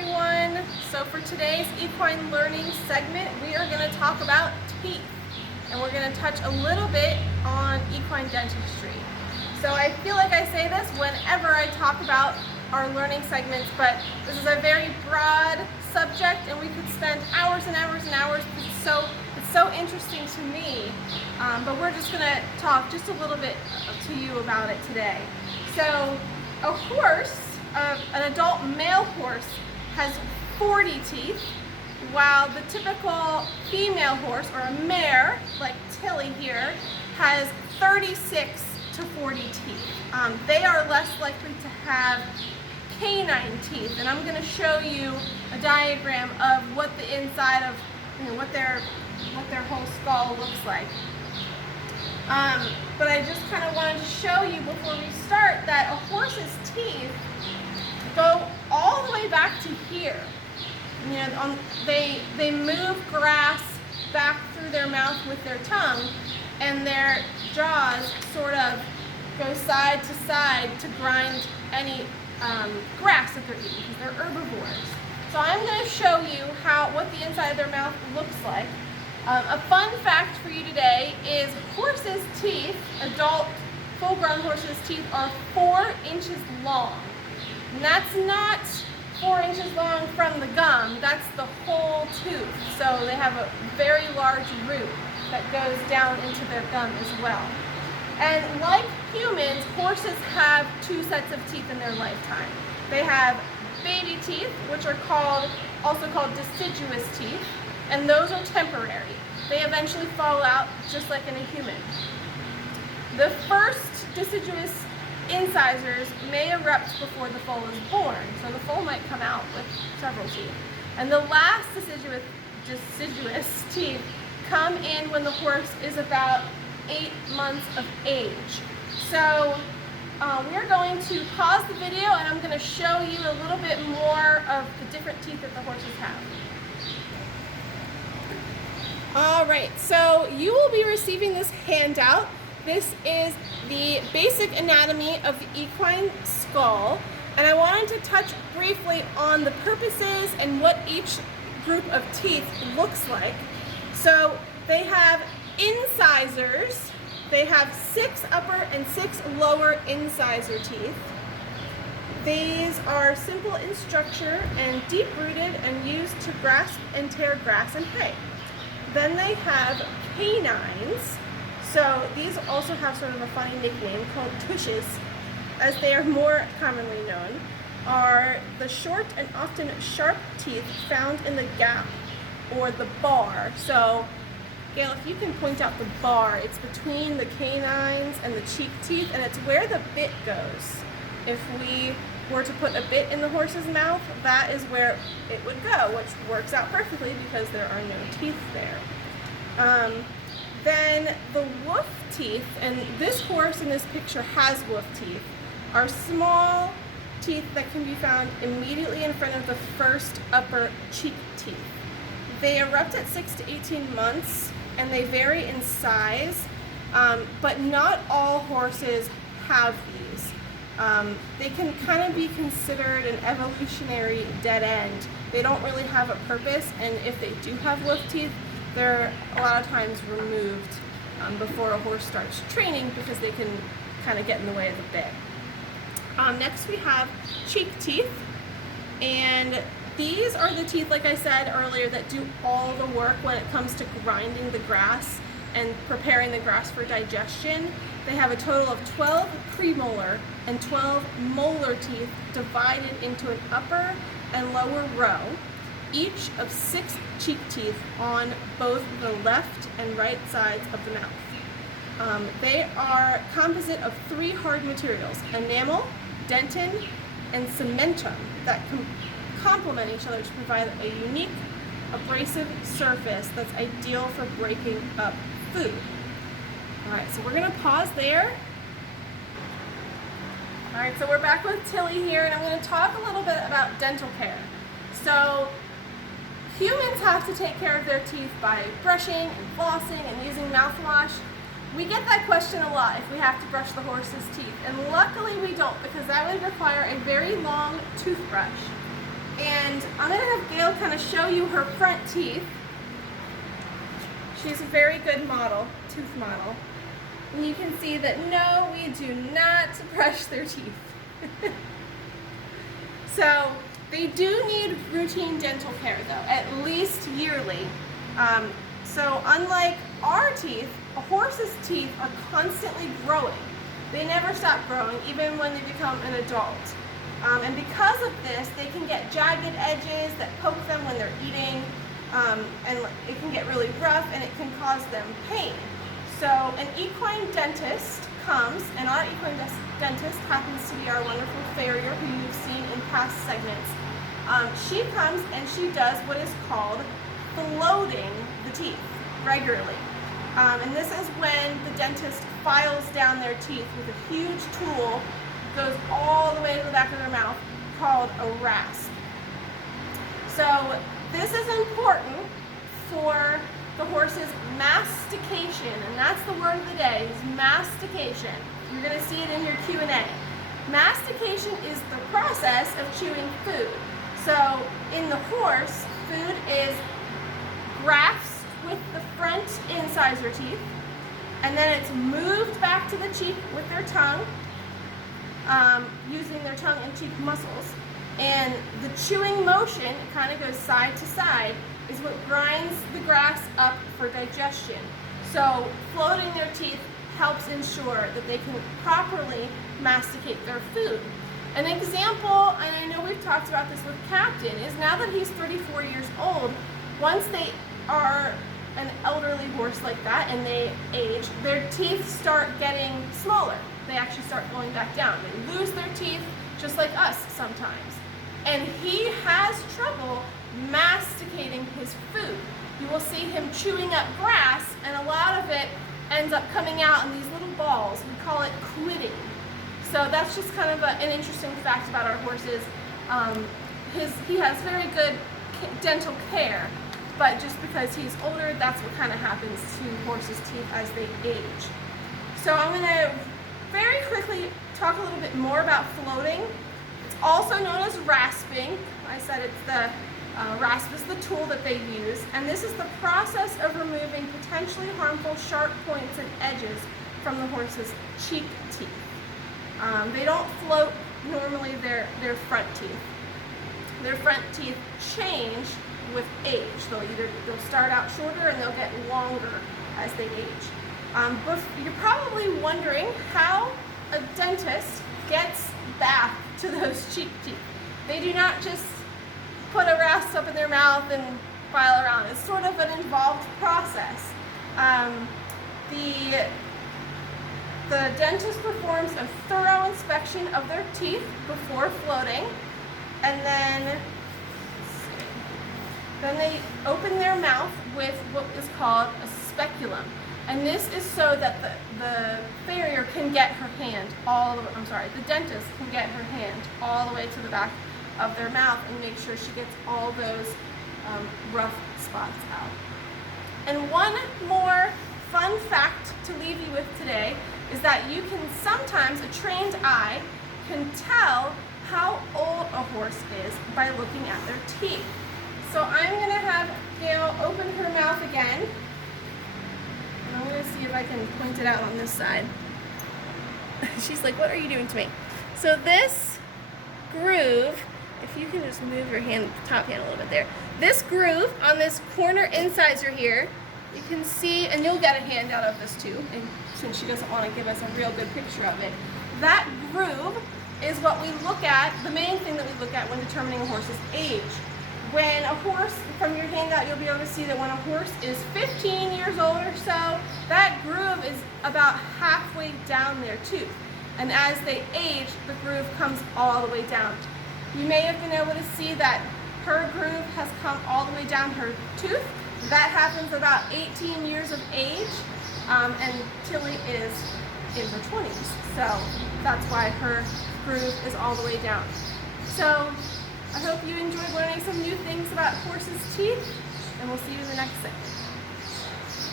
everyone. So for today's equine learning segment, we are going to talk about teeth, and we're going to touch a little bit on equine dentistry. So I feel like I say this whenever I talk about our learning segments, but this is a very broad subject and we could spend hours and hours and hours. It's so interesting to me, but we're just going to talk just a little bit to you about it today. So a horse, an adult male horse, has 40 teeth, while the typical female horse, or a mare, like Tilly here, has 36 to 40 teeth. They are less likely to have canine teeth, and I'm going to show you a diagram of what the inside of, what their whole skull looks like. But I just kind of wanted to show you before we start that a horse's teeth go all the way back to here. They move grass back through their mouth with their tongue, and their jaws sort of go side to side to grind any grass that they're eating, because they're herbivores. So I'm going to show you what the inside of their mouth looks like. A fun fact for you today is horses' teeth, adult full-grown horses' teeth, are 4 inches long. And that's not 4 inches long from the gum, that's the whole tooth. So they have a very large root that goes down into their gum as well. And like humans, horses have 2 sets of teeth in their lifetime. They have baby teeth, which are also called deciduous teeth, and those are temporary. They eventually fall out just like in a human. The first deciduous incisors may erupt before the foal is born, so the foal might come out with several teeth. And the last deciduous teeth come in when the horse is about 8 months of age. So we're going to pause the video and I'm going to show you a little bit more of the different teeth that the horses have. Alright, so you will be receiving this handout. This is the basic anatomy of the equine skull, and I wanted to touch briefly on the purposes and what each group of teeth looks like. So they have incisors. They have 6 upper and 6 lower incisor teeth. These are simple in structure and deep-rooted and used to grasp and tear grass and hay. Then they have canines. So these also have sort of a funny nickname called tushes, as they are more commonly known, are the short and often sharp teeth found in the gap or the bar. So Gayle, if you can point out the bar, it's between the canines and the cheek teeth, and it's where the bit goes. If we were to put a bit in the horse's mouth, that is where it would go, which works out perfectly because there are no teeth there. Then the wolf teeth, and this horse in this picture has wolf teeth, are small teeth that can be found immediately in front of the first upper cheek teeth. They erupt at 6 to 18 months, and they vary in size, but not all horses have these. They can kind of be considered an evolutionary dead end. They don't really have a purpose, and if they do have wolf teeth, they're a lot of times removed before a horse starts training because they can kind of get in the way of the bit. Next we have cheek teeth, and these are the teeth, like I said earlier, that do all the work when it comes to grinding the grass and preparing the grass for digestion. They have a total of 12 premolar and 12 molar teeth divided into an upper and lower row, each of 6 cheek teeth on both the left and right sides of the mouth. They are composite of 3 hard materials: enamel, dentin, and cementum, that complement each other to provide a unique abrasive surface that's ideal for breaking up food. Alright, so we're going to pause there. Alright, so we're back with Tilly here, and I'm going to talk a little bit about dental care. So humans have to take care of their teeth by brushing and flossing and using mouthwash. We get that question a lot if we have to brush the horse's teeth, and luckily we don't, because that would require a very long toothbrush. And I'm going to have Gayle kind of show you her front teeth. She's a very good model, tooth model. And you can see that no, we do not brush their teeth. So they do need routine dental care though, at least yearly. So unlike our teeth, a horse's teeth are constantly growing. They never stop growing, even when they become an adult. And because of this, they can get jagged edges that poke them when they're eating, and it can get really rough and it can cause them pain. So an equine dentist comes, and our equine dentist happens to be our wonderful farrier who you've seen in past segments. She comes and she does what is called floating the teeth regularly. And this is when the dentist files down their teeth with a huge tool, goes all the way to the back of their mouth, called a rasp. So this is important for the horse's mastication, and that's the word of the day, is mastication. You're going to see it in your Q&A. Mastication is the process of chewing food. So in the horse, food is grasped with the front incisor teeth, and then it's moved back to the cheek with their tongue, using their tongue and cheek muscles. And the chewing motion, it kind of goes side to side, is what grinds the grass up for digestion. So floating their teeth helps ensure that they can properly masticate their food. An example, and I know we've talked about this with Captain, is now that he's 34 years old, once they are an elderly horse like that and they age, their teeth start getting smaller. They actually start going back down. They lose their teeth just like us sometimes. And he has trouble masticating his food. You will see him chewing up grass, and a lot of it ends up coming out in these little balls. We call it quitting. So that's just kind of an interesting fact about our horses. He has very good dental care, but just because he's older, that's what kind of happens to horses' teeth as they age. So I'm going to very quickly talk a little bit more about floating. It's also known as rasping. I said it's the rasp is the tool that they use, and this is the process of removing potentially harmful sharp points and edges from the horse's cheek teeth. They don't float normally their front teeth. Their front teeth change with age. They'll start out shorter and they'll get longer as they age. But you're probably wondering how a dentist gets back to those cheek teeth. They do not just put a rasp up in their mouth and file around. It's sort of an involved process. The dentist performs a thorough inspection of their teeth before floating, and then they open their mouth with what is called a speculum. And this is so that the farrier can get her hand the dentist can get her hand all the way to the back of their mouth and make sure she gets all those rough spots out. And one more fun fact to leave you with today is that you can sometimes, a trained eye can tell how old a horse is by looking at their teeth. So I'm going to have Gayle open her mouth again. And I'm going to see if I can point it out on this side. She's like, what are you doing to me? So this groove, if you can just move your hand, top hand a little bit there. This groove on this corner incisor here, you can see, and you'll get a handout of this too, and since she doesn't want to give us a real good picture of it. That groove is what we look at, the main thing that we look at when determining a horse's age. When a horse, from your handout, you'll be able to see that when a horse is 15 years old or so, that groove is about halfway down their tooth. And as they age, the groove comes all the way down. You may have been able to see that her groove has come all the way down her tooth. That happens about 18 years of age, and Tilly is in her 20s. So that's why her groove is all the way down. So I hope you enjoyed learning some new things about horses' teeth, and we'll see you in the next segment.